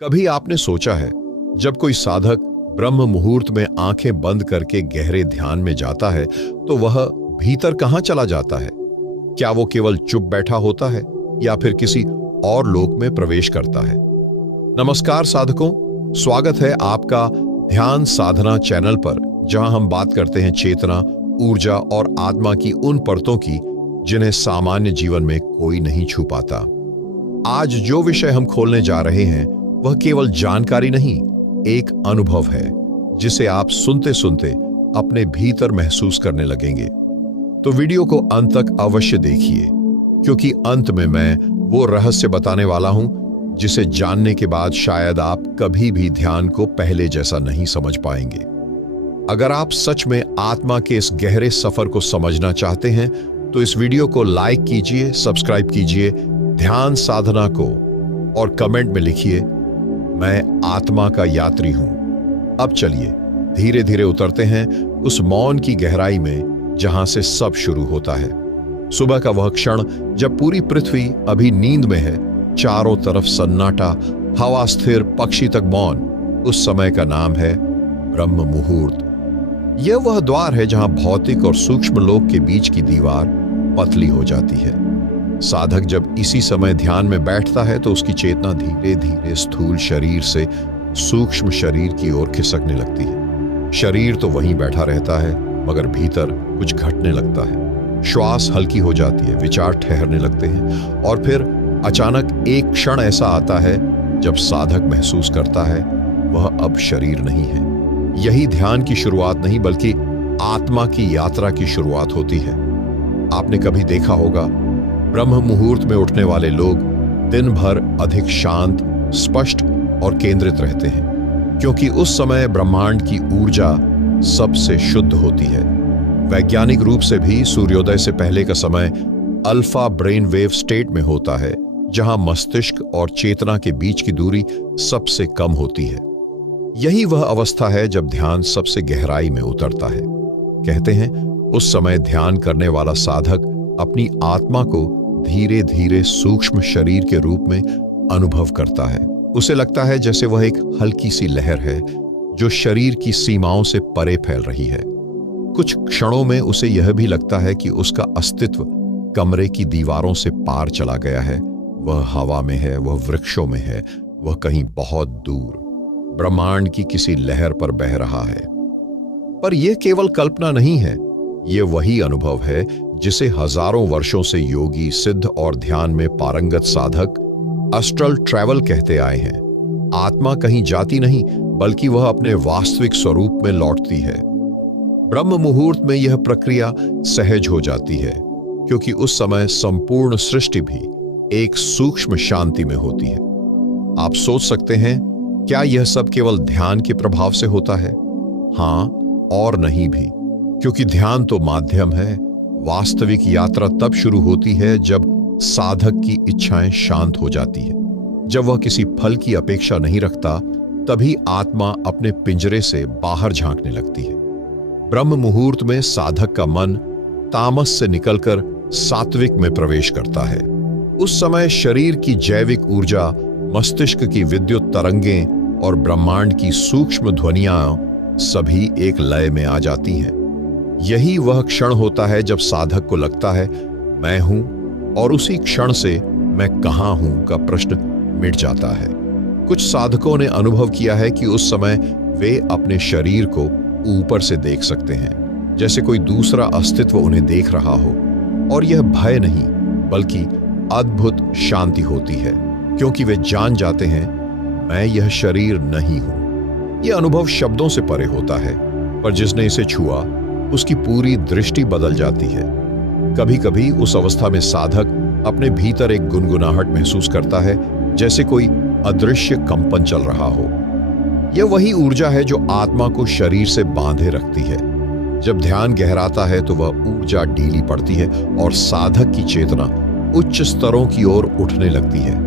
कभी आपने सोचा है, जब कोई साधक ब्रह्म मुहूर्त में आंखें बंद करके गहरे ध्यान में जाता है तो वह भीतर कहां चला जाता है? क्या वो केवल चुप बैठा होता है या फिर किसी और लोक में प्रवेश करता है? नमस्कार साधकों, स्वागत है आपका ध्यान साधना चैनल पर, जहां हम बात करते हैं चेतना, ऊर्जा और आत्मा की उन परतों की जिन्हें सामान्य जीवन में कोई नहीं छू पाता। आज जो विषय हम खोलने जा रहे हैं वह केवल जानकारी नहीं, एक अनुभव है जिसे आप सुनते सुनते अपने भीतर महसूस करने लगेंगे। तो वीडियो को अंत तक अवश्य देखिए, क्योंकि अंत में मैं वो रहस्य बताने वाला हूं जिसे जानने के बाद शायद आप कभी भी ध्यान को पहले जैसा नहीं समझ पाएंगे। अगर आप सच में आत्मा के इस गहरे सफर को समझना चाहते हैं तो इस वीडियो को लाइक कीजिए, सब्सक्राइब कीजिए ध्यान साधना को, और कमेंट में लिखिए, मैं आत्मा का यात्री हूं। अब चलिए धीरे धीरे उतरते हैं उस मौन की गहराई में जहां से सब शुरू होता है। सुबह का वह क्षण जब पूरी पृथ्वी अभी नींद में है, चारों तरफ सन्नाटा, हवा स्थिर, पक्षी तक मौन। उस समय का नाम है ब्रह्म मुहूर्त। यह वह द्वार है जहां भौतिक और सूक्ष्म लोक के बीच की दीवार पतली हो जाती है। साधक जब इसी समय ध्यान में बैठता है तो उसकी चेतना धीरे धीरे स्थूल शरीर से सूक्ष्म शरीर की ओर खिसकने लगती है। शरीर तो वहीं बैठा रहता है, मगर भीतर कुछ घटने लगता है। श्वास हल्की हो जाती है, विचार ठहरने लगते हैं, और फिर अचानक एक क्षण ऐसा आता है जब साधक महसूस करता है वह अब शरीर नहीं है। यही ध्यान की शुरुआत नहीं, बल्कि आत्मा की यात्रा की शुरुआत होती है। आपने कभी देखा होगा, ब्रह्म मुहूर्त में उठने वाले लोग दिन भर अधिक शांत, स्पष्ट और केंद्रित रहते हैं, क्योंकि उस समय ब्रह्मांड की ऊर्जा सबसे शुद्ध होती है। वैज्ञानिक रूप से भी सूर्योदय से पहले का समय अल्फा ब्रेन वेव स्टेट में होता है, जहां मस्तिष्क और चेतना के बीच की दूरी सबसे कम होती है। यही वह अवस्था है जब ध्यान सबसे गहराई में उतरता है। कहते हैं, उस समय ध्यान करने वाला साधक अपनी आत्मा को धीरे धीरे सूक्ष्म शरीर के रूप में अनुभव करता है। उसे लगता है जैसे वह एक हल्की सी लहर है जो शरीर की सीमाओं से परे फैल रही है। कुछ क्षणों में उसे यह भी लगता है कि उसका अस्तित्व कमरे की दीवारों से पार चला गया है। वह हवा में है, वह वृक्षों में है, वह कहीं बहुत दूर ब्रह्मांड की किसी लहर पर बह रहा है। पर यह केवल कल्पना नहीं है, ये वही अनुभव है जिसे हजारों वर्षों से योगी, सिद्ध और ध्यान में पारंगत साधक अस्ट्रल ट्रैवल कहते आए हैं। आत्मा कहीं जाती नहीं, बल्कि वह अपने वास्तविक स्वरूप में लौटती है। ब्रह्म मुहूर्त में यह प्रक्रिया सहज हो जाती है, क्योंकि उस समय संपूर्ण सृष्टि भी एक सूक्ष्म शांति में होती है। आप सोच सकते हैं, क्या यह सब केवल ध्यान के प्रभाव से होता है? हां और नहीं भी, क्योंकि ध्यान तो माध्यम है। वास्तविक यात्रा तब शुरू होती है जब साधक की इच्छाएं शांत हो जाती है। जब वह किसी फल की अपेक्षा नहीं रखता, तभी आत्मा अपने पिंजरे से बाहर झांकने लगती है। ब्रह्म मुहूर्त में साधक का मन तामस से निकलकर सात्विक में प्रवेश करता है। उस समय शरीर की जैविक ऊर्जा, मस्तिष्क की विद्युत तरंगें और ब्रह्मांड की सूक्ष्म ध्वनियां सभी एक लय में आ जाती हैं। यही वह क्षण होता है जब साधक को लगता है मैं हूं, और उसी क्षण से मैं कहां हूं का प्रश्न मिट जाता है। कुछ साधकों ने अनुभव किया है कि उस समय वे अपने शरीर को ऊपर से देख सकते हैं, जैसे कोई दूसरा अस्तित्व उन्हें देख रहा हो। और यह भय नहीं, बल्कि अद्भुत शांति होती है, क्योंकि वे जान जाते हैं मैं यह शरीर नहीं हूं। यह अनुभव शब्दों से परे होता है, पर जिसने इसे छुआ उसकी पूरी दृष्टि बदल जाती है। कभी कभी उस अवस्था में साधक अपने भीतर एक गुनगुनाहट महसूस करता है, जैसे कोई अदृश्य कंपन चल रहा हो। यह वही ऊर्जा है जो आत्मा को शरीर से बांधे रखती है। जब ध्यान गहराता है तो वह ऊर्जा ढीली पड़ती है और साधक की चेतना उच्च स्तरों की ओर उठने लगती है।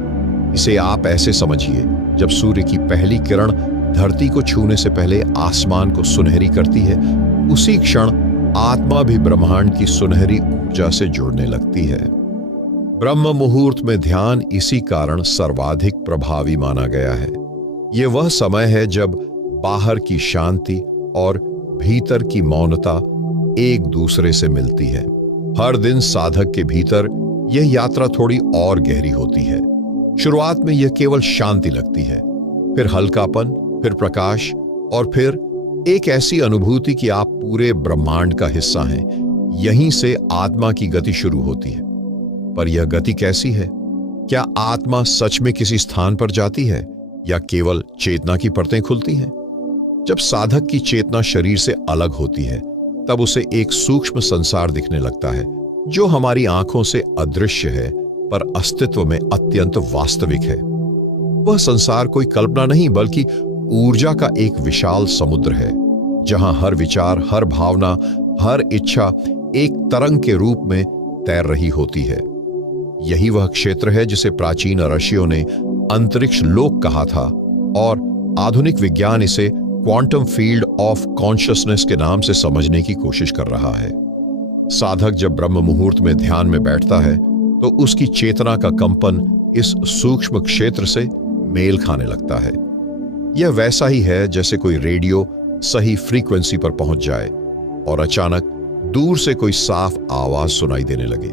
इसे आप ऐसे समझिए, जब सूर्य की पहली किरण धरती को छूने से पहले आसमान को सुनहरी करती है, उसी क्षण आत्मा भी ब्रह्मांड की सुनहरी ऊर्जा से जुड़ने लगती है। ब्रह्म मुहूर्त में ध्यान इसी कारण सर्वाधिक प्रभावी माना गया है। ये वह समय है जब बाहर की शांति और भीतर की मौनता एक दूसरे से मिलती है। हर दिन साधक के भीतर यह यात्रा थोड़ी और गहरी होती है। शुरुआत में यह केवल शांति लगती है, फिर हल्कापन, फिर प्रकाश, और फिर एक ऐसी अनुभूति कि आप पूरे ब्रह्मांड का हिस्सा हैं। यहीं से आत्मा की गति शुरू होती है। पर यह गति कैसी है? क्या आत्मा सच में किसी स्थान पर जाती है या केवल चेतना की परतें खुलती हैं? जब साधक की चेतना शरीर से अलग होती है, तब उसे एक सूक्ष्म संसार दिखने लगता है जो हमारी आंखों से अदृश्य है पर अस्तित्व में अत्यंत वास्तविक है। वह संसार कोई कल्पना नहीं बल्कि ऊर्जा का एक विशाल समुद्र है, जहां हर विचार, हर भावना, हर इच्छा एक तरंग के रूप में तैर रही होती है। यही वह क्षेत्र है जिसे प्राचीन ऋषियों ने अंतरिक्ष लोक कहा था, और आधुनिक विज्ञान इसे क्वांटम फील्ड ऑफ कॉन्शियसनेस के नाम से समझने की कोशिश कर रहा है। साधक जब ब्रह्म मुहूर्त में ध्यान में बैठता है तो उसकी चेतना का कंपन इस सूक्ष्म क्षेत्र से मेल खाने लगता है। यह वैसा ही है जैसे कोई रेडियो सही फ्रीक्वेंसी पर पहुंच जाए और अचानक दूर से कोई साफ आवाज सुनाई देने लगे।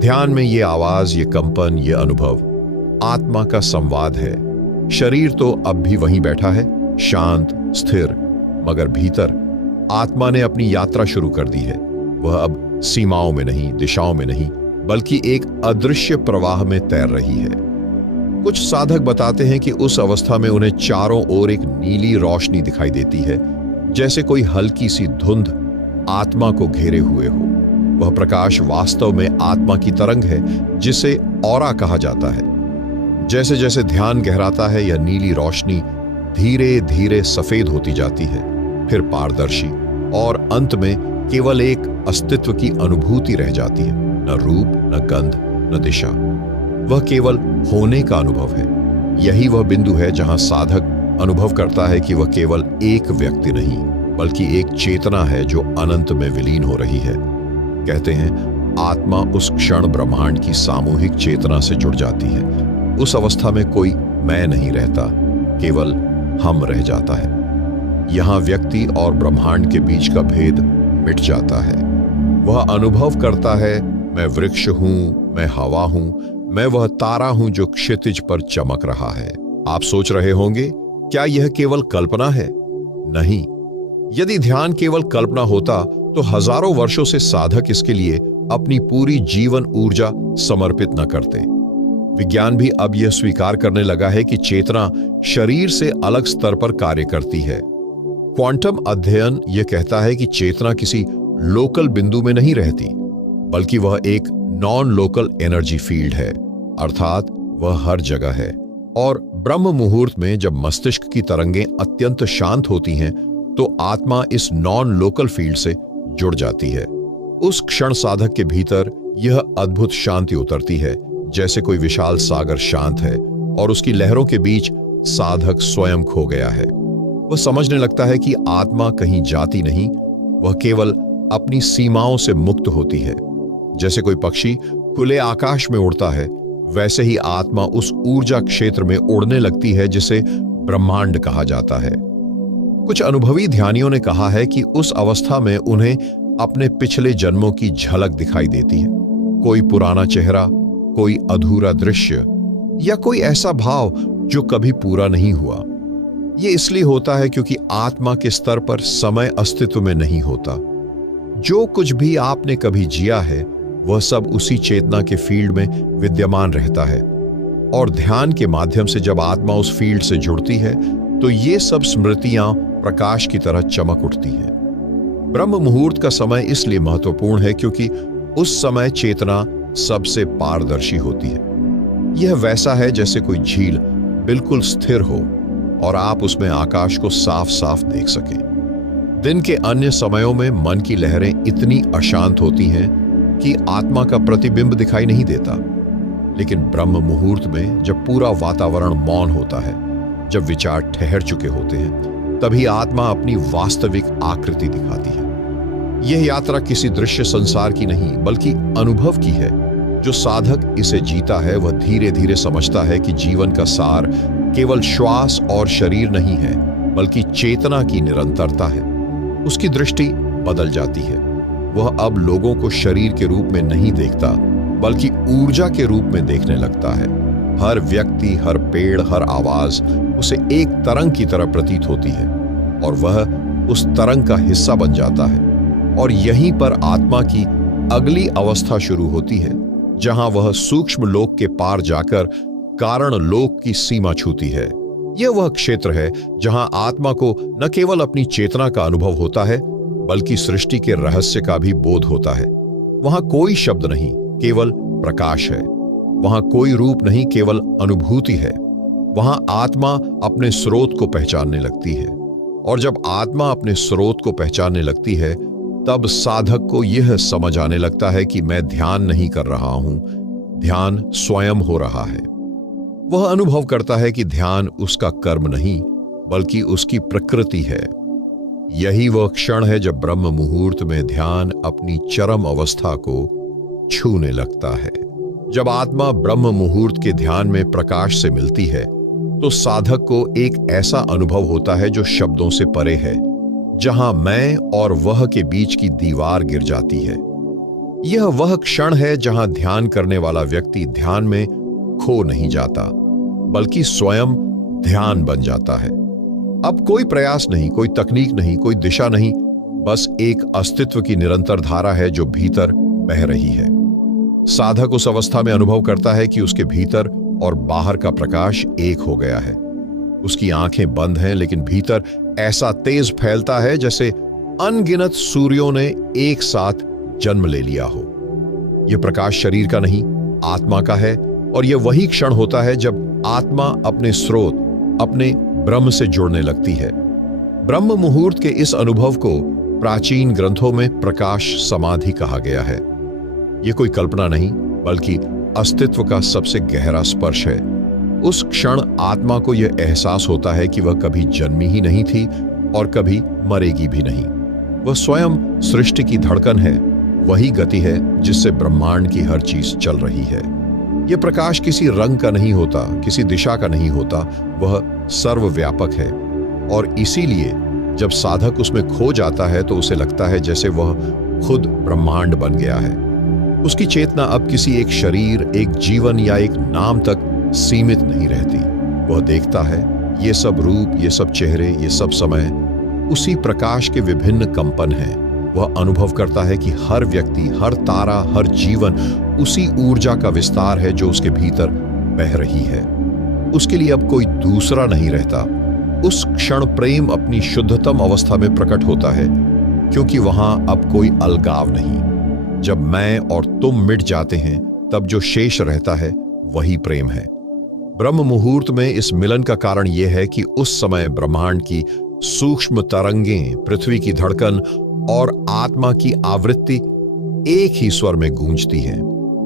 ध्यान में ये आवाज, ये कंपन, ये अनुभव आत्मा का संवाद है। शरीर तो अब भी वहीं बैठा है, शांत, स्थिर, मगर भीतर आत्मा ने अपनी यात्रा शुरू कर दी है। वह अब सीमाओं में नहीं, दिशाओं में नहीं, बल्कि एक अदृश्य प्रवाह में तैर रही है। कुछ साधक बताते हैं कि उस अवस्था में उन्हें चारों ओर एक नीली रोशनी दिखाई देती है, जैसे कोई हल्की सी धुंध आत्मा को घेरे हुए हो। वह प्रकाश वास्तव में आत्मा की तरंग है, जिसे ऑरा कहा जाता है। जैसे जैसे ध्यान गहराता है, यह नीली रोशनी धीरे धीरे सफेद होती जाती है, फिर पारदर्शी, और अंत में केवल एक अस्तित्व की अनुभूति रह जाती है। न रूप, न गंध, न दिशा। वह केवल होने का अनुभव है। यही वह बिंदु है जहां साधक अनुभव करता है कि वह केवल एक व्यक्ति नहीं, बल्कि एक चेतना है जो अनंत में विलीन हो रही है। कहते हैं, आत्मा उस क्षण ब्रह्मांड की सामूहिक चेतना से जुड़ जाती है। उस अवस्था में कोई मैं नहीं रहता, केवल हम रह जाता है। यहां व्यक्ति और ब्रह्मांड के बीच का भेद मिट जाता है। वह अनुभव करता है, मैं वृक्ष हूं, मैं हवा हूं, मैं वह तारा हूं जो क्षितिज पर चमक रहा है। आप सोच रहे होंगे, क्या यह केवल कल्पना है? नहीं। यदि ध्यान केवल कल्पना होता तो हजारों वर्षों से साधक इसके लिए अपनी पूरी जीवन ऊर्जा समर्पित न करते। विज्ञान भी अब यह स्वीकार करने लगा है कि चेतना शरीर से अलग स्तर पर कार्य करती है। क्वांटम अध्ययन यह कहता है कि चेतना किसी लोकल बिंदु में नहीं रहती, बल्कि वह एक नॉन लोकल एनर्जी फील्ड है, अर्थात वह हर जगह है। और ब्रह्म मुहूर्त में जब मस्तिष्क की तरंगें अत्यंत शांत होती हैं, तो आत्मा इस नॉन लोकल फील्ड से जुड़ जाती है। उस क्षण साधक के भीतर यह अद्भुत शांति उतरती है, जैसे कोई विशाल सागर शांत है और उसकी लहरों के बीच साधक स्वयं खो गया है। वह समझने लगता है कि आत्मा कहीं जाती नहीं, वह केवल अपनी सीमाओं से मुक्त होती है। जैसे कोई पक्षी खुले आकाश में उड़ता है, वैसे ही आत्मा उस ऊर्जा क्षेत्र में उड़ने लगती है जिसे ब्रह्मांड कहा जाता है। कुछ अनुभवी ध्यानियों ने कहा है कि उस अवस्था में उन्हें अपने पिछले जन्मों की झलक दिखाई देती है। कोई पुराना चेहरा, कोई अधूरा दृश्य, या कोई ऐसा भाव जो कभी पूरा नहीं हुआ। यह इसलिए होता है क्योंकि आत्मा के स्तर पर समय अस्तित्व में नहीं होता। जो कुछ भी आपने कभी जिया है, वह सब उसी चेतना के फील्ड में विद्यमान रहता है। और ध्यान के माध्यम से जब आत्मा उस फील्ड से जुड़ती है, तो ये सब स्मृतियां प्रकाश की तरह चमक उठती हैं। ब्रह्म मुहूर्त का समय इसलिए महत्वपूर्ण है क्योंकि उस समय चेतना सबसे पारदर्शी होती है। यह वैसा है जैसे कोई झील बिल्कुल स्थिर हो और आप उसमें आकाश को साफ साफ देख सकें। दिन के अन्य समयों में मन की लहरें इतनी अशांत होती हैं कि आत्मा का प्रतिबिंब दिखाई नहीं देता। लेकिन ब्रह्म मुहूर्त में जब पूरा वातावरण मौन होता है, जब विचार ठहर चुके होते हैं, तभी आत्मा अपनी वास्तविक आकृति दिखाती है। यह यात्रा किसी दृश्य संसार की नहीं, बल्कि अनुभव की है। जो साधक इसे जीता है, वह धीरे धीरे समझता है कि जीवन का सार केवल श्वास और शरीर नहीं है, बल्कि चेतना की निरंतरता है। उसकी दृष्टि बदल जाती है। वह अब लोगों को शरीर के रूप में नहीं देखता, बल्कि ऊर्जा के रूप में देखने लगता है। हर व्यक्ति, हर पेड़, हर आवाज उसे एक तरंग की तरह प्रतीत होती है और वह उस तरंग का हिस्सा बन जाता है। और यहीं पर आत्मा की अगली अवस्था शुरू होती है, जहां वह सूक्ष्म लोक के पार जाकर कारण लोक की सीमा छूती है। यह वह क्षेत्र है जहां आत्मा को न केवल अपनी चेतना का अनुभव होता है, बल्कि सृष्टि के रहस्य का भी बोध होता है। वहां कोई शब्द नहीं, केवल प्रकाश है। वहां कोई रूप नहीं, केवल अनुभूति है। वहां आत्मा अपने स्रोत को पहचानने लगती है, और जब आत्मा अपने स्रोत को पहचानने लगती है, तब साधक को यह समझ आने लगता है कि मैं ध्यान नहीं कर रहा हूं, ध्यान स्वयं हो रहा है। वह अनुभव करता है कि ध्यान उसका कर्म नहीं, बल्कि उसकी प्रकृति है। यही वह क्षण है जब ब्रह्म मुहूर्त में ध्यान अपनी चरम अवस्था को छूने लगता है। जब आत्मा ब्रह्म मुहूर्त के ध्यान में प्रकाश से मिलती है, तो साधक को एक ऐसा अनुभव होता है जो शब्दों से परे है, जहां मैं और वह के बीच की दीवार गिर जाती है। यह वह क्षण है जहां ध्यान करने वाला व्यक्ति ध्यान में खो नहीं जाता, बल्कि स्वयं ध्यान बन जाता है। अब कोई प्रयास नहीं, कोई तकनीक नहीं, कोई दिशा नहीं, बस एक अस्तित्व की निरंतर धारा है जो भीतर बह रही है। साधक उस अवस्था में अनुभव करता है कि उसके भीतर और बाहर का प्रकाश एक हो गया है। उसकी आंखें बंद हैं, लेकिन भीतर ऐसा तेज फैलता है जैसे अनगिनत सूर्यों ने एक साथ जन्म ले लिया हो। यह प्रकाश शरीर का नहीं, आत्मा का है, और यह वही क्षण होता है जब आत्मा अपने स्रोत, अपने ब्रह्म से जुड़ने लगती है। ब्रह्म मुहूर्त के इस अनुभव को प्राचीन ग्रंथों में प्रकाश समाधि कहा गया है। यह कोई कल्पना नहीं, बल्कि अस्तित्व का सबसे गहरा स्पर्श है। उस क्षण आत्मा को यह एहसास होता है कि वह कभी जन्मी ही नहीं थी और कभी मरेगी भी नहीं। वह स्वयं सृष्टि की धड़कन है, वही गति है जिससे ब्रह्मांड की हर चीज चल रही है। यह प्रकाश किसी रंग का नहीं होता, किसी दिशा का नहीं होता, वह सर्वव्यापक है। और इसीलिए जब साधक उसमें खो जाता है तो उसे लगता है जैसे वह खुद ब्रह्मांड बन गया है। उसकी चेतना अब किसी एक शरीर, एक जीवन या एक नाम तक सीमित नहीं रहती। वह देखता है ये सब रूप, ये सब चेहरे, ये सब समय उसी प्रकाश के विभिन्न कंपन हैं। वह अनुभव करता है कि हर व्यक्ति, हर तारा, हर जीवन उसी ऊर्जा का विस्तार है जो उसके भीतर बह रही है। उसके लिए अब कोई दूसरा नहीं रहता। उस क्षण प्रेम अपनी शुद्धतम अवस्था में प्रकट होता है, क्योंकि वहां अब कोई अलगाव नहीं। जब मैं और तुम मिट जाते हैं, तब जो शेष रहता है वही प्रेम है। ब्रह्म मुहूर्त में इस मिलन का कारण यह है कि उस समय ब्रह्मांड की सूक्ष्म तरंगें, पृथ्वी की धड़कन और आत्मा की आवृत्ति एक ही स्वर में गूंजती है।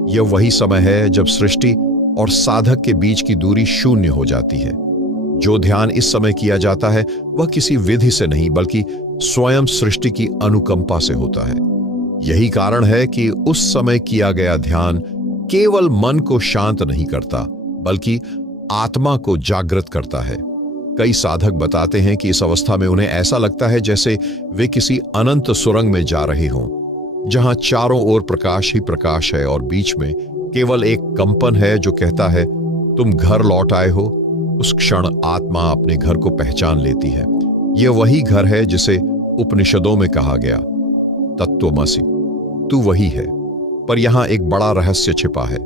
यह वही समय है जब सृष्टि और साधक के बीच की दूरी शून्य हो जाती है। जो ध्यान इस समय किया जाता है वह किसी विधि से नहीं, बल्कि स्वयं सृष्टि की अनुकंपा से होता है। यही कारण है कि उस समय किया गया ध्यान केवल मन को शांत नहीं करता, बल्कि आत्मा को जागृत करता है। कई साधक बताते हैं कि इस अवस्था में उन्हें ऐसा लगता है जैसे वे किसी अनंत सुरंग में जा रहे हों, जहां चारों ओर प्रकाश ही प्रकाश है और बीच में केवल एक कंपन है जो कहता है तुम घर लौट आए हो। उस क्षण आत्मा अपने घर को पहचान लेती है। यह वही घर है जिसे उपनिषदों में कहा गया, तत्वमसि, तू वही है। पर यहां एक बड़ा रहस्य छिपा है।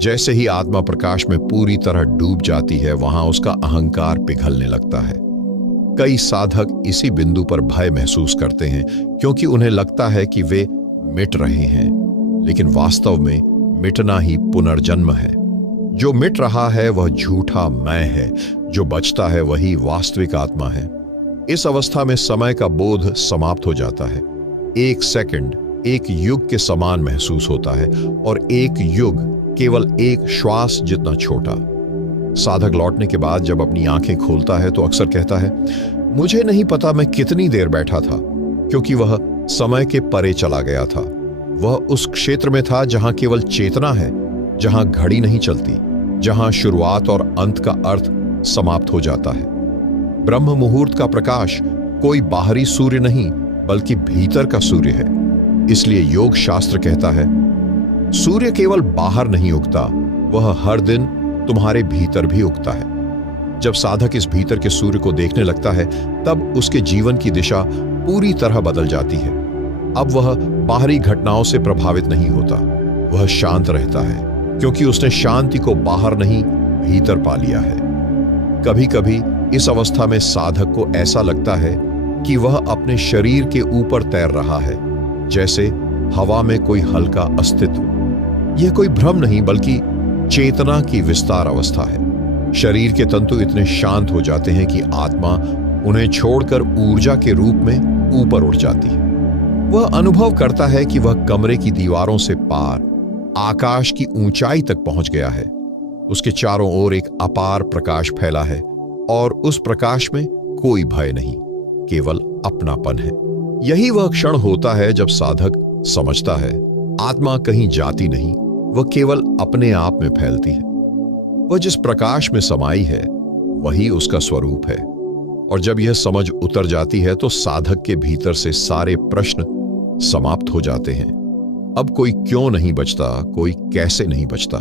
जैसे ही आत्मा प्रकाश में पूरी तरह डूब जाती है, वहां उसका अहंकार पिघलने लगता है। कई साधक इसी बिंदु पर भय महसूस करते हैं, क्योंकि उन्हें लगता है कि वे मिट रहे हैं, लेकिन वास्तव में मिटना ही पुनर्जन्म है। जो मिट रहा है वह झूठा मैं है, जो बचता है वही वास्तविक आत्मा है। इस अवस्था में समय का बोध समाप्त हो जाता है। एक सेकंड एक युग के समान महसूस होता है, और एक युग केवल एक श्वास जितना छोटा। साधक लौटने के बाद जब अपनी आंखें खोलता है तो अक्सर कहता है, मुझे नहीं पता मैं कितनी देर बैठा था, क्योंकि वह समय के परे चला गया था। वह उस क्षेत्र में था जहां केवल चेतना है, जहां घड़ी नहीं चलती, जहां शुरुआत और अंत का अर्थ समाप्त हो जाता है। ब्रह्म मुहूर्त का प्रकाश कोई बाहरी सूर्य नहीं बल्कि भीतर का सूर्य है। इसलिए योग शास्त्र कहता है, सूर्य केवल बाहर नहीं उगता, वह हर दिन तुम्हारे भीतर भी उगता है। जब साधक इस भीतर के सूर्य को देखने लगता है, तब उसके जीवन की दिशा पूरी तरह बदल जाती है। अब वह बाहरी घटनाओं से प्रभावित नहीं होता, वह शांत रहता है, क्योंकि उसने शांति को बाहर नहीं भीतर पा लिया है। कभी कभी इस अवस्था में साधक को ऐसा लगता है कि वह अपने शरीर के ऊपर तैर रहा है, जैसे हवा में कोई हल्का अस्तित्व। यह कोई भ्रम नहीं बल्कि चेतना की विस्तार अवस्था है। शरीर के तंतु इतने शांत हो जाते हैं कि आत्मा उन्हें छोड़कर ऊर्जा के रूप में ऊपर उठ जाती है। वह अनुभव करता है कि वह कमरे की दीवारों से पार आकाश की ऊंचाई तक पहुंच गया है। उसके चारों ओर एक अपार प्रकाश फैला है और उस प्रकाश में कोई भय नहीं, केवल अपनापन है। यही वह क्षण होता है जब साधक समझता है आत्मा कहीं जाती नहीं, वह केवल अपने आप में फैलती है। वह जिस प्रकाश में समाई है वही उसका स्वरूप है। और जब यह समझ उतर जाती है तो साधक के भीतर से सारे प्रश्न समाप्त हो जाते हैं। अब कोई क्यों नहीं बचता, कोई कैसे नहीं बचता,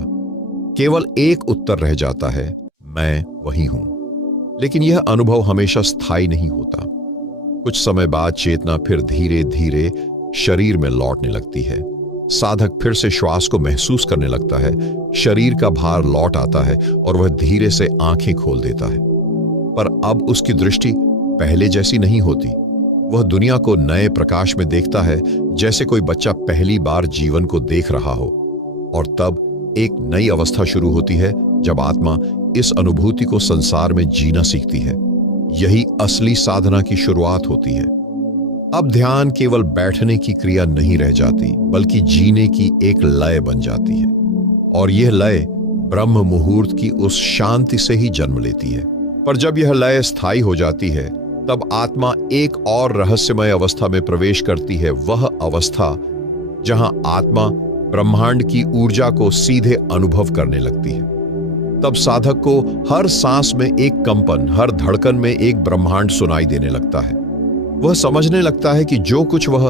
केवल एक उत्तर रह जाता है, मैं वही हूं। लेकिन यह अनुभव हमेशा स्थायी नहीं होता। कुछ समय बाद चेतना फिर धीरे धीरे शरीर में लौटने लगती है। साधक फिर से श्वास को महसूस करने लगता है, शरीर का भार लौट आता है और वह धीरे से आंखें खोल देता है। पर अब उसकी दृष्टि पहले जैसी नहीं होती। वह दुनिया को नए प्रकाश में देखता है, जैसे कोई बच्चा पहली बार जीवन को देख रहा हो। और तब एक नई अवस्था शुरू होती है जब आत्मा इस अनुभूति को संसार में जीना सीखती है। यही असली साधना की शुरुआत होती है। अब ध्यान केवल बैठने की क्रिया नहीं रह जाती, बल्कि जीने की एक लय बन जाती है। और यह लय ब्रह्म मुहूर्त की उस शांति से ही जन्म लेती है। पर जब यह लय स्थायी हो जाती है, तब आत्मा एक और रहस्यमय अवस्था में प्रवेश करती है। वह अवस्था जहां आत्मा ब्रह्मांड की ऊर्जा को सीधे अनुभव करने लगती है। तब साधक को हर सांस में एक कंपन, हर धड़कन में एक ब्रह्मांड सुनाई देने लगता है। वह समझने लगता है कि जो कुछ वह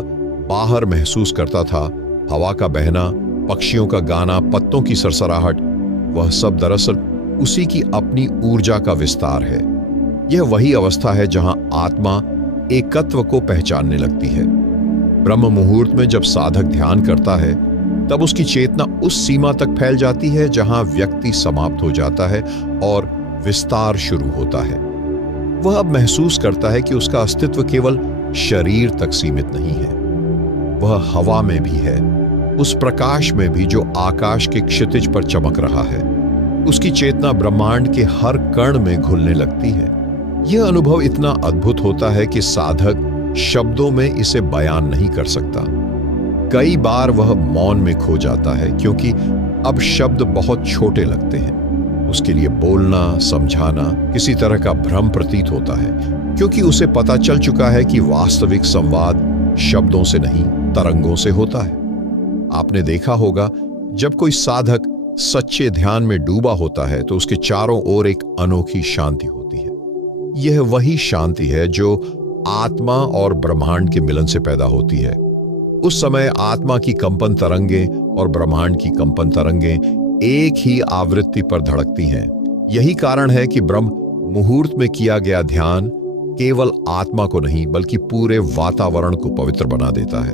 बाहर महसूस करता था, हवा का बहना, पक्षियों का गाना, पत्तों की सरसराहट, वह सब दरअसल उसी की अपनी ऊर्जा का विस्तार है। यह वही अवस्था है जहां आत्मा एकत्व को पहचानने लगती है। ब्रह्म मुहूर्त में जब साधक ध्यान करता है, तब उसकी चेतना उस सीमा तक फैल जाती है जहां व्यक्ति समाप्त हो जाता है और विस्तार शुरू होता है। वह अब महसूस करता है कि उसका अस्तित्व केवल शरीर तक सीमित नहीं है, वह हवा में भी है, उस प्रकाश में भी जो आकाश के क्षितिज पर चमक रहा है। उसकी चेतना ब्रह्मांड के हर कण में घुलने लगती है। यह अनुभव इतना अद्भुत होता है कि साधक शब्दों में इसे बयान नहीं कर सकता। कई बार वह मौन में खो जाता है, क्योंकि अब शब्द बहुत छोटे लगते हैं। उसके लिए बोलना, समझाना किसी तरह का भ्रम प्रतीत होता है, क्योंकि उसे पता चल चुका है कि वास्तविक संवाद शब्दों से नहीं, तरंगों से होता है। आपने देखा होगा, जब कोई साधक सच्चे ध्यान में डूबा होता है तो उसके चारों ओर एक अनोखी शांति होती है। यह वही शांति है जो आत्मा और ब्रह्मांड के मिलन से पैदा होती है। उस समय आत्मा की कंपन तरंगे और ब्रह्मांड की कंपन तरंगे एक ही आवृत्ति पर धड़कती हैं। यही कारण है कि ब्रह्म मुहूर्त में किया गया ध्यान केवल आत्मा को नहीं बल्कि पूरे वातावरण को पवित्र बना देता है।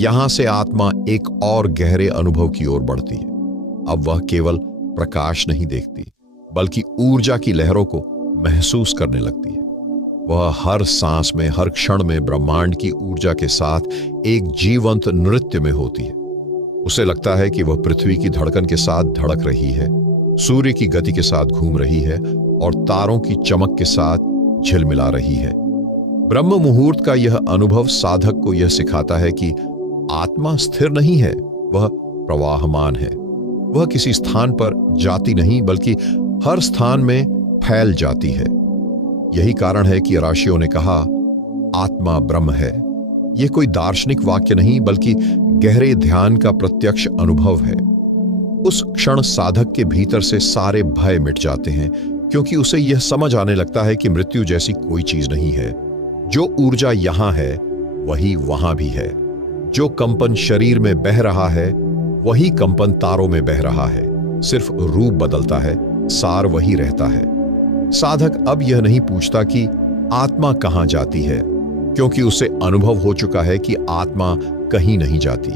यहां से आत्मा एक और गहरे अनुभव की ओर बढ़ती है। अब वह केवल प्रकाश नहीं देखती, बल्कि ऊर्जा की लहरों को महसूस करने लगती है। वह हर सांस में, हर क्षण में ब्रह्मांड की ऊर्जा के साथ एक जीवंत नृत्य में होती है। उसे लगता है कि वह पृथ्वी की धड़कन के साथ धड़क रही है, सूर्य की गति के साथ घूम रही है और तारों की चमक के साथ झिलमिला रही है। ब्रह्म मुहूर्त का यह अनुभव साधक को यह सिखाता है कि आत्मा स्थिर नहीं है, वह प्रवाहमान है। वह किसी स्थान पर जाती नहीं, बल्कि हर स्थान में फैल जाती है। यही कारण है कि ऋषियों ने कहा, आत्मा ब्रह्म है। यह कोई दार्शनिक वाक्य नहीं, बल्कि गहरे ध्यान का प्रत्यक्ष अनुभव है। उस क्षण साधक के भीतर से सारे भय मिट जाते हैं, क्योंकि उसे यह समझ आने लगता है कि मृत्यु जैसी कोई चीज नहीं है। जो ऊर्जा यहां है वही वहां भी है। जो कंपन शरीर में बह रहा है वही कंपन तारों में बह रहा है, सिर्फ रूप बदलता है, सार वही रहता है। साधक अब यह नहीं पूछता कि आत्मा कहां जाती है, क्योंकि उसे अनुभव हो चुका है कि आत्मा कहीं नहीं जाती।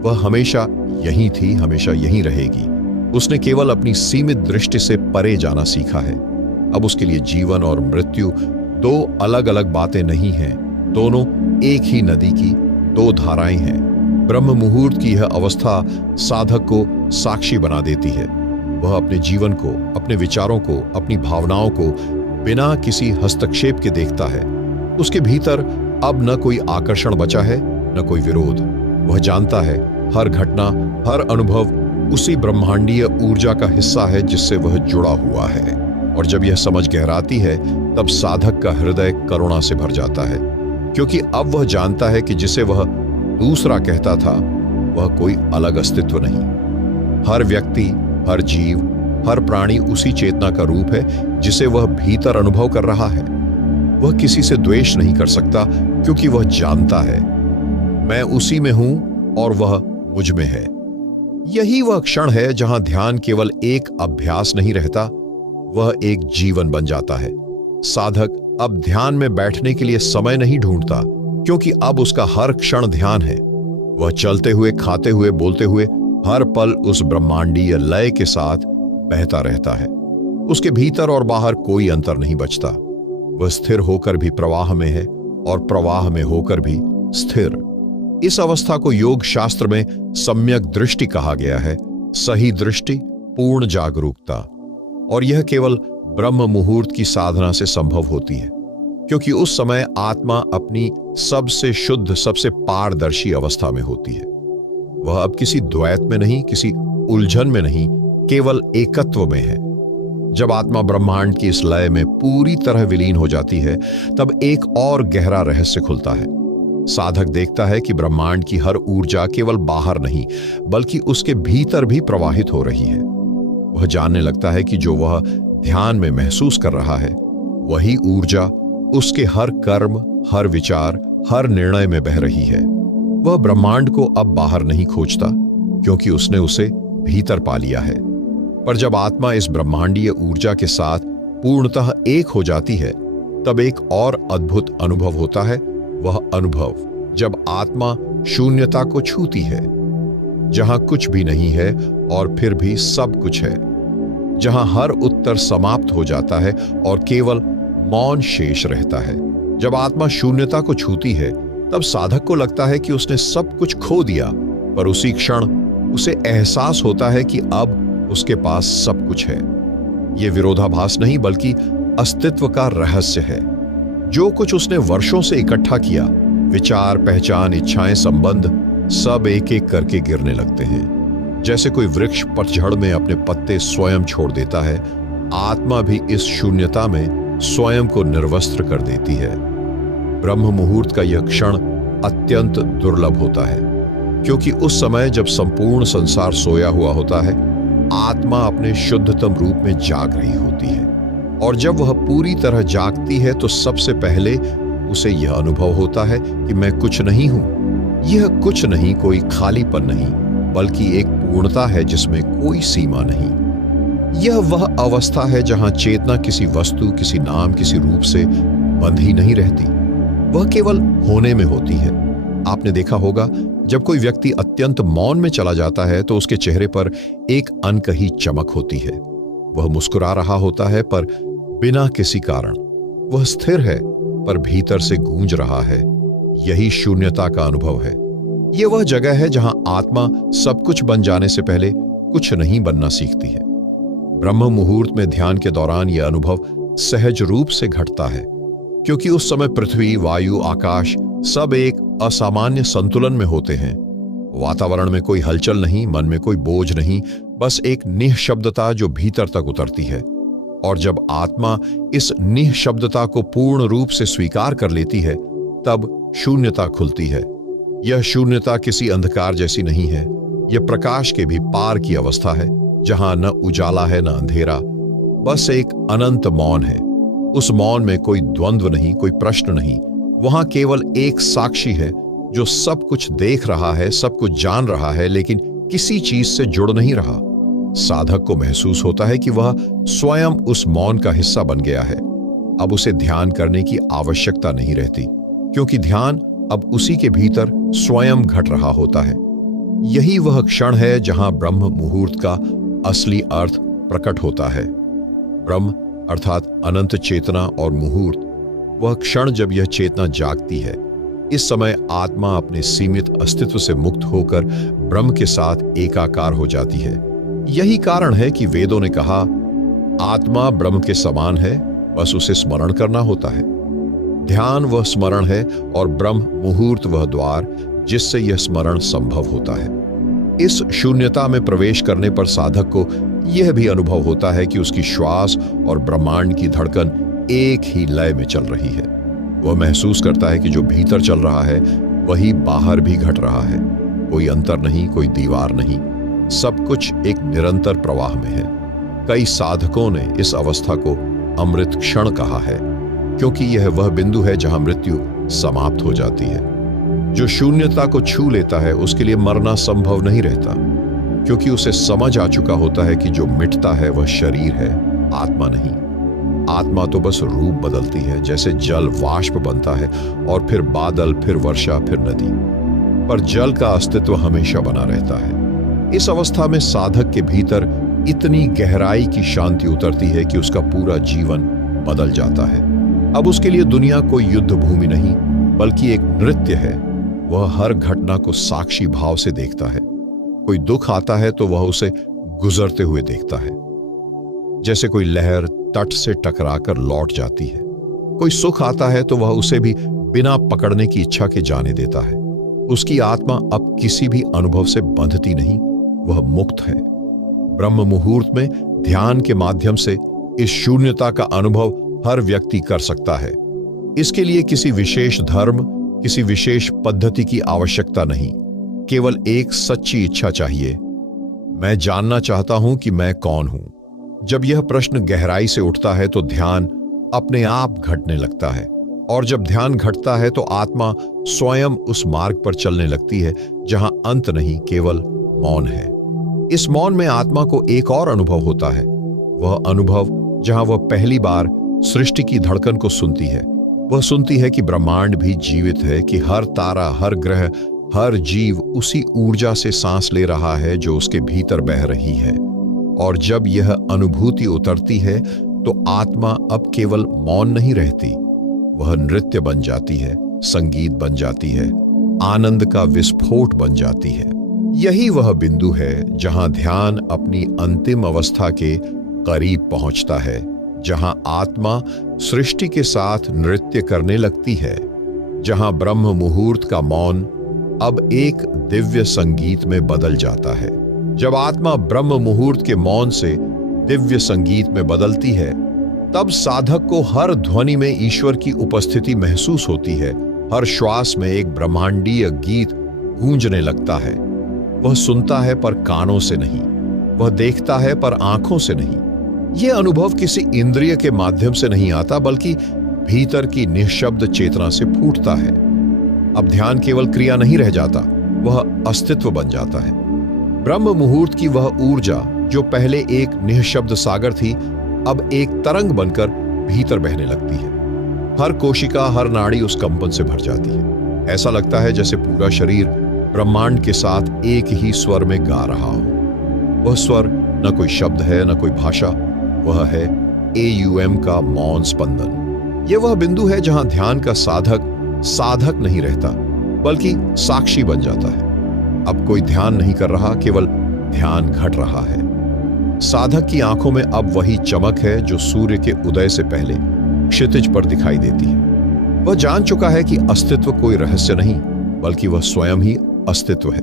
वह हमेशा यहीं थी, हमेशा यहीं रहेगी। उसने केवल अपनी सीमित दृष्टि से परे जाना सीखा है। अब उसके लिए जीवन और मृत्यु दो अलग अलग बातें नहीं हैं, दोनों एक ही नदी की दो धाराएं हैं। ब्रह्म मुहूर्त की यह अवस्था साधक को साक्षी बना देती है। वह अपने जीवन को, अपने विचारों को, अपनी भावनाओं को बिना किसी हस्तक्षेप के देखता है। उसके भीतर अब न कोई आकर्षण बचा है, न कोई विरोध। वह जानता है हर घटना, हर अनुभव उसी ब्रह्मांडीय ऊर्जा का हिस्सा है जिससे वह जुड़ा हुआ है। और जब यह समझ गहराती है तब साधक का हृदय करुणा से भर जाता है, क्योंकि अब वह जानता है कि जिसे वह दूसरा कहता था वह कोई अलग अस्तित्व नहीं। हर व्यक्ति, हर जीव, हर प्राणी उसी चेतना का रूप है जिसे वह भीतर अनुभव कर रहा है। वह किसी से द्वेष नहीं कर सकता, क्योंकि वह जानता है मैं उसी में हूं और वह मुझ में है। यही वह क्षण है जहां ध्यान केवल एक अभ्यास नहीं रहता, वह एक जीवन बन जाता है। साधक अब ध्यान में बैठने के लिए समय नहीं ढूंढता, क्योंकि अब उसका हर क्षण ध्यान है। वह चलते हुए, खाते हुए, बोलते हुए हर पल उस ब्रह्मांडीय लय के साथ बहता रहता है। उसके भीतर और बाहर कोई अंतर नहीं बचता। वह स्थिर होकर भी प्रवाह में है और प्रवाह में होकर भी स्थिर। इस अवस्था को योग शास्त्र में सम्यक दृष्टि कहा गया है, सही दृष्टि, पूर्ण जागरूकता। और यह केवल ब्रह्म मुहूर्त की साधना से संभव होती है, क्योंकि उस समय आत्मा अपनी सबसे शुद्ध, सबसे पारदर्शी अवस्था में होती है। वह अब किसी द्वैत में नहीं, किसी उलझन में नहीं, केवल एकत्व में है। जब आत्मा ब्रह्मांड की इस लय में पूरी तरह विलीन हो जाती है, तब एक और गहरा रहस्य खुलता है। साधक देखता है कि ब्रह्मांड की हर ऊर्जा केवल बाहर नहीं, बल्कि उसके भीतर भी प्रवाहित हो रही है। वह जानने लगता है कि जो वह ध्यान में महसूस कर रहा है, वही ऊर्जा उसके हर कर्म, हर विचार, हर निर्णय में बह रही है। वह ब्रह्मांड को अब बाहर नहीं खोजता, क्योंकि उसने उसे भीतर पा लिया है। पर जब आत्मा इस ब्रह्मांडीय ऊर्जा के साथ पूर्णतः एक हो जाती है, तब एक और अद्भुत अनुभव होता है। वह अनुभव जब आत्मा शून्यता को छूती है, जहां कुछ भी नहीं है और फिर भी सब कुछ है, जहां हर उत्तर समाप्त हो जाता है और केवल मौन शेष रहता है। जब आत्मा शून्यता को छूती है, तब साधक को लगता है कि उसने सब कुछ खो दिया, पर उसी क्षण उसे एहसास होता है कि अब उसके पास सब कुछ है। यह विरोधाभास नहीं, बल्कि अस्तित्व का रहस्य है। जो कुछ उसने वर्षों से इकट्ठा किया, विचार, पहचान, इच्छाएं, संबंध, सब एक एक करके गिरने लगते हैं। जैसे कोई वृक्ष पतझड़ में अपने पत्ते स्वयं छोड़ देता है, आत्मा भी इस शून्यता में स्वयं को निर्वस्त्र कर देती है। ब्रह्म मुहूर्त का यह क्षण अत्यंत दुर्लभ होता है, क्योंकि उस समय जब संपूर्ण संसार सोया हुआ होता है, आत्मा अपने शुद्धतम रूप में जाग रही होती है। और जब वह पूरी तरह जागती है, तो सबसे पहले उसे यह अनुभव होता है कि मैं कुछ नहीं हूं। यह कुछ नहीं कोई खालीपन नहीं, बल्कि एक पूर्णता है जिसमें कोई सीमा नहीं। यह वह अवस्था है जहां चेतना किसी वस्तु, किसी नाम, किसी रूप से बंधी नहीं रहती। वह केवल होने में होती है। आपने देखा होगा, जब कोई व्यक्ति अत्यंत मौन में चला जाता है तो उसके चेहरे पर एक अनकही चमक होती है। वह मुस्कुरा रहा होता है, पर बिना किसी कारण। वह स्थिर है, पर भीतर से गूंज रहा है। यही शून्यता का अनुभव है। यह वह जगह है जहां आत्मा सब कुछ बन जाने से पहले कुछ नहीं बनना सीखती है। ब्रह्म मुहूर्त में ध्यान के दौरान यह अनुभव सहज रूप से घटता है, क्योंकि उस समय पृथ्वी, वायु, आकाश सब एक असामान्य संतुलन में होते हैं। वातावरण में कोई हलचल नहीं, मन में कोई बोझ नहीं, बस एक निःशब्दता जो भीतर तक उतरती है। और जब आत्मा इस निःशब्दता को पूर्ण रूप से स्वीकार कर लेती है, तब शून्यता खुलती है। यह शून्यता किसी अंधकार जैसी नहीं है, यह प्रकाश के भी पार की अवस्था है, जहां न उजाला है न अंधेरा, बस एक अनंत मौन है। उस मौन में कोई द्वंद्व नहीं, कोई प्रश्न नहीं। वहां केवल एक साक्षी है जो सब कुछ देख रहा है, सब कुछ जान रहा है, लेकिन किसी चीज से जुड़ नहीं रहा। साधक को महसूस होता है कि वह स्वयं उस मौन का हिस्सा बन गया है। अब उसे ध्यान करने की आवश्यकता नहीं रहती, क्योंकि ध्यान अब उसी के भीतर स्वयं घट रहा होता है। यही वह क्षण है जहां ब्रह्म मुहूर्त का असली अर्थ प्रकट होता है। ब्रह्म अर्थात अनंत चेतना और मुहूर्त, वह क्षण जब यह चेतना जागती है। इस समय आत्मा अपने सीमित अस्तित्व से मुक्त होकर ब्रह्म के साथ एकाकार हो जाती है। यही कारण है कि वेदों ने कहा, आत्मा ब्रह्म के समान है, बस उसे स्मरण करना होता है। ध्यान वह स्मरण है और ब्रह्म मुहूर्त वह द्वार जिससे यह स्मरण संभव होता है। इस शून्यता में प्रवेश करने पर साधक को यह भी अनुभव होता है कि उसकी श्वास और ब्रह्मांड की धड़कन एक ही लय में चल रही है। वह महसूस करता है कि जो भीतर चल रहा है वही बाहर भी घट रहा है। कोई अंतर नहीं, कोई दीवार नहीं, सब कुछ एक निरंतर प्रवाह में है। कई साधकों ने इस अवस्था को अमृत क्षण कहा है, क्योंकि यह वह बिंदु है जहां मृत्यु समाप्त हो जाती है। जो शून्यता को छू लेता है उसके लिए मरना संभव नहीं रहता, क्योंकि उसे समझ आ चुका होता है कि जो मिटता है वह शरीर है, आत्मा नहीं। आत्मा तो बस रूप बदलती है, जैसे जल वाष्प बनता है और फिर बादल, फिर वर्षा, फिर नदी, पर जल का अस्तित्व हमेशा बना रहता है। इस अवस्था में साधक के भीतर इतनी गहराई की शांति उतरती है कि उसका पूरा जीवन बदल जाता है। अब उसके लिए दुनिया कोई युद्ध भूमि नहीं, बल्कि एक नृत्य है। वह हर घटना को साक्षी भाव से देखता है। कोई दुख आता है तो वह उसे गुजरते हुए देखता है, जैसे कोई लहर तट से टकराकर लौट जाती है। कोई सुख आता है तो वह उसे भी बिना पकड़ने की इच्छा के जाने देता है। उसकी आत्मा अब किसी भी अनुभव से बंधती नहीं, वह मुक्त है। ब्रह्म मुहूर्त में ध्यान के माध्यम से इस शून्यता का अनुभव हर व्यक्ति कर सकता है। इसके लिए किसी विशेष धर्म, किसी विशेष पद्धति की आवश्यकता नहीं, केवल एक सच्ची इच्छा चाहिए। मैं जानना चाहता हूं कि मैं कौन हूं। जब यह प्रश्न गहराई से उठता है तो ध्यान अपने आप घटने लगता है, और जब ध्यान घटता है तो आत्मा स्वयं उस मार्ग पर चलने लगती है जहां अंत नहीं, केवल मौन है। इस मौन में आत्मा को एक और अनुभव होता है, वह अनुभव जहां वह पहली बार सृष्टि की धड़कन को सुनती है। वह सुनती है कि ब्रह्मांड भी जीवित है, कि हर तारा, हर ग्रह, हर जीव उसी ऊर्जा से सांस ले रहा है जो उसके भीतर बह रही है। और जब यह अनुभूति उतरती है तो आत्मा अब केवल मौन नहीं रहती, वह नृत्य बन जाती है, संगीत बन जाती है, आनंद का विस्फोट बन जाती है। यही वह बिंदु है जहां ध्यान अपनी अंतिम अवस्था के करीब पहुंचता है, जहां आत्मा सृष्टि के साथ नृत्य करने लगती है, जहां ब्रह्म मुहूर्त का मौन अब एक दिव्य संगीत में बदल जाता है। जब आत्मा ब्रह्म मुहूर्त के मौन से दिव्य संगीत में बदलती है, तब साधक को हर ध्वनि में ईश्वर की उपस्थिति महसूस होती है। हर श्वास में एक ब्रह्मांडीय गीत गूंजने लगता है। वह सुनता है पर कानों से नहीं, वह देखता है पर आंखों से नहीं। यह अनुभव किसी इंद्रिय के माध्यम से नहीं आता, बल्कि भीतर की निःशब्द चेतना से फूटता है। अब ध्यान केवल क्रिया नहीं रह जाता, वह अस्तित्व बन जाता है। ब्रह्म मुहूर्त की वह ऊर्जा जो पहले एक निःशब्द सागर थी, अब एक तरंग बनकर भीतर बहने लगती है। हर कोशिका, हर नाड़ी उस कंपन से भर जाती है। ऐसा लगता है जैसे पूरा शरीर ब्रह्मांड के साथ एक ही स्वर में गा रहा हो। वह स्वर न कोई शब्द है, न कोई भाषा, वह है AUM का मौन स्पंदन। यह वह बिंदु है जहां ध्यान का साधक नहीं रहता, बल्कि साक्षी बन जाता है। अब कोई ध्यान नहीं कर रहा, केवल ध्यान घट रहा है। साधक की आंखों में अब वही चमक है जो सूर्य के उदय से पहले क्षितिज पर दिखाई देती है। वह जान चुका है कि अस्तित्व कोई रहस्य नहीं, बल्कि वह स्वयं ही अस्तित्व है।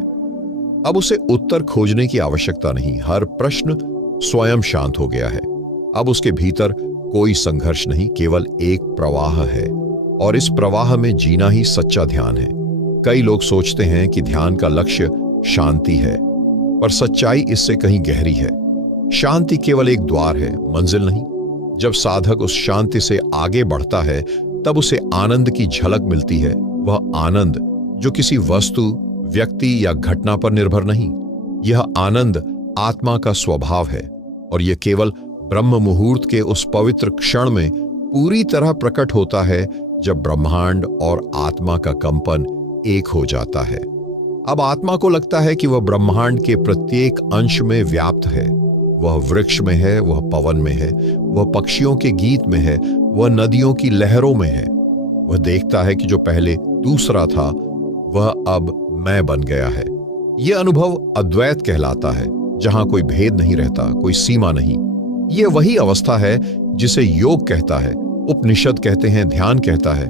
अब उसे उत्तर खोजने की आवश्यकता नहीं, हर प्रश्न स्वयं शांत हो गया है। अब उसके भीतर कोई संघर्ष नहीं, केवल एक प्रवाह है, और इस प्रवाह में जीना ही सच्चा ध्यान है। कई लोग सोचते हैं कि ध्यान का लक्ष्य शांति है, पर सच्चाई इससे कहीं गहरी है। शांति केवल एक द्वार है, मंजिल नहीं। जब साधक उस शांति से आगे बढ़ता है तब उसे आनंद की झलक मिलती है। वह आनंद जो किसी वस्तु, व्यक्ति या घटना पर निर्भर नहीं, यह आनंद आत्मा का स्वभाव है और यह केवल ब्रह्म मुहूर्त के उस पवित्र क्षण में पूरी तरह प्रकट होता है जब ब्रह्मांड और आत्मा का कंपन एक हो जाता है। अब आत्मा को लगता है कि वह ब्रह्मांड के प्रत्येक अंश में व्याप्त है। वह वृक्ष में है, वह पवन में है, वह पक्षियों के गीत में है, वह नदियों की लहरों में है। वह देखता है कि जो पहले दूसरा था वह अब मैं बन गया है। यह अनुभव अद्वैत कहलाता है, जहां कोई भेद नहीं रहता, कोई सीमा नहीं। यह वही अवस्था है जिसे योग कहता है, उपनिषद कहते हैं, ध्यान कहता है।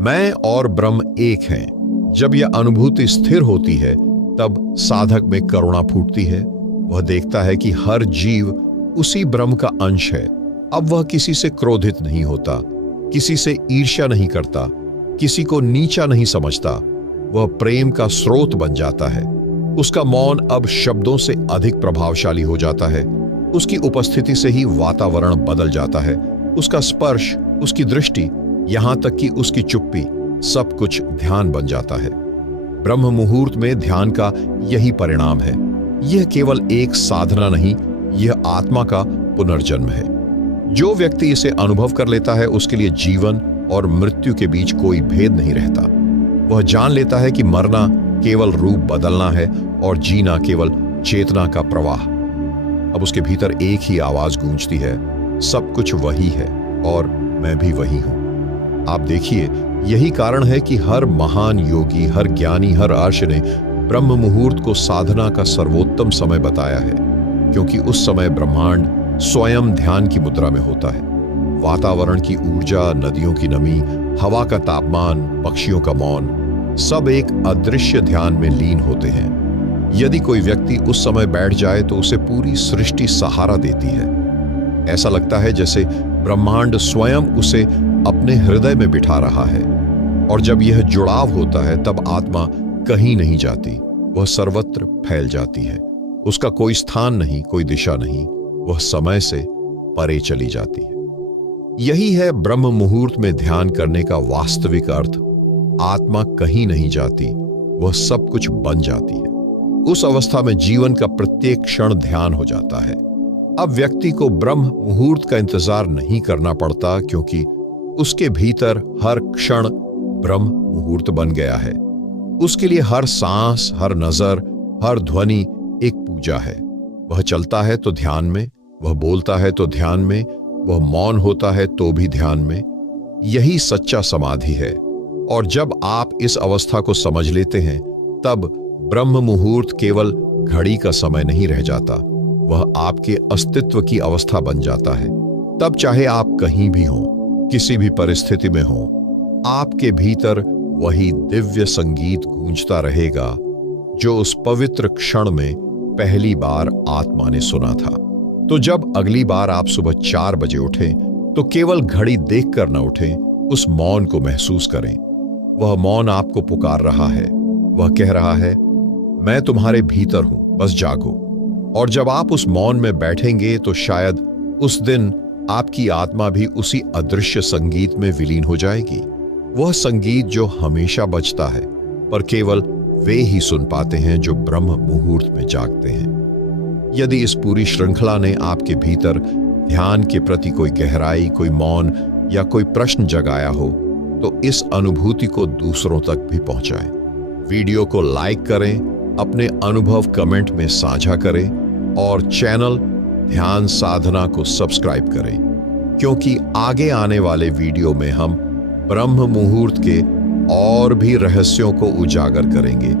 मैं और ब्रह्म एक हैं। जब यह अनुभूति स्थिर होती है तब साधक में करुणा फूटती है। वह देखता है कि हर जीव उसी ब्रह्म का अंश है। अब वह किसी से क्रोधित नहीं होता, किसी से ईर्ष्या नहीं करता, किसी को नीचा नहीं समझता। वह प्रेम का स्रोत बन जाता है। उसका मौन अब शब्दों से अधिक प्रभावशाली हो जाता है। उसकी उपस्थिति से ही वातावरण बदल जाता है। उसका स्पर्श, उसकी दृष्टि, यहां तक कि उसकी चुप्पी, सब कुछ ध्यान बन जाता है। ब्रह्म मुहूर्त में ध्यान का यही परिणाम है। यह केवल एक साधना नहीं, यह आत्मा का पुनर्जन्म है। जो व्यक्ति इसे अनुभव कर लेता है उसके लिए जीवन और मृत्यु के बीच कोई भेद नहीं रहता। वह जान लेता है कि मरना केवल रूप बदलना है और जीना केवल चेतना का प्रवाह। अब उसके भीतर एक ही आवाज गूंजती है, सब कुछ वही है और मैं भी वही हूं। आप देखिए, यही कारण है कि हर महान योगी, हर ज्ञानी, हर आर्ष ने ब्रह्म मुहूर्त को साधना का सर्वोत्तम समय बताया है, क्योंकि उस समय ब्रह्मांड स्वयं ध्यान की मुद्रा में होता है। वातावरण की ऊर्जा, नदियों की नमी, हवा का तापमान, पक्षियों का मौन, सब एक अदृश्य ध्यान में लीन होते हैं। यदि कोई व्यक्ति उस समय बैठ जाए तो उसे पूरी सृष्टि सहारा देती है। ऐसा लगता है जैसे ब्रह्मांड स्वयं उसे अपने हृदय में बिठा रहा है। और जब यह जुड़ाव होता है तब आत्मा कहीं नहीं जाती, वह सर्वत्र फैल जाती है। उसका कोई स्थान नहीं, कोई दिशा नहीं, वह समय से परे चली जाती है। यही है ब्रह्म मुहूर्त में ध्यान करने का वास्तविक अर्थ। आत्मा कहीं नहीं जाती, वह सब कुछ बन जाती है। उस अवस्था में जीवन का प्रत्येक क्षण ध्यान हो जाता है। अब व्यक्ति को ब्रह्म मुहूर्त का इंतजार नहीं करना पड़ता, क्योंकि उसके भीतर हर क्षण ब्रह्म मुहूर्त बन गया है। उसके लिए हर सांस, हर नजर, हर ध्वनि एक पूजा है। वह चलता है तो ध्यान में, वह बोलता है तो ध्यान में, वह मौन होता है तो भी ध्यान में। यही सच्चा समाधि है। और जब आप इस अवस्था को समझ लेते हैं तब ब्रह्म मुहूर्त केवल घड़ी का समय नहीं रह जाता, वह आपके अस्तित्व की अवस्था बन जाता है। तब चाहे आप कहीं भी हों, किसी भी परिस्थिति में हों, आपके भीतर वही दिव्य संगीत गूंजता रहेगा जो उस पवित्र क्षण में पहली बार आत्मा ने सुना था। तो जब अगली बार आप सुबह 4 बजे उठें तो केवल घड़ी देखकर न उठें, उस मौन को महसूस करें। वह मौन आपको पुकार रहा है। वह कह रहा है, मैं तुम्हारे भीतर हूं, बस जागो। और जब आप उस मौन में बैठेंगे तो शायद उस दिन आपकी आत्मा भी उसी अदृश्य संगीत में विलीन हो जाएगी। वह संगीत जो हमेशा बजता है, पर केवल वे ही सुन पाते हैं जो ब्रह्म मुहूर्त में जागते हैं। यदि इस पूरी श्रृंखला ने आपके भीतर ध्यान के प्रति कोई गहराई, कोई मौन या कोई प्रश्न जगाया हो तो इस अनुभूति को दूसरों तक भी पहुंचाएं। वीडियो को लाइक करें, अपने अनुभव कमेंट में साझा करें और चैनल ध्यान साधना को सब्सक्राइब करें, क्योंकि आगे आने वाले वीडियो में हम ब्रह्म मुहूर्त के और भी रहस्यों को उजागर करेंगे।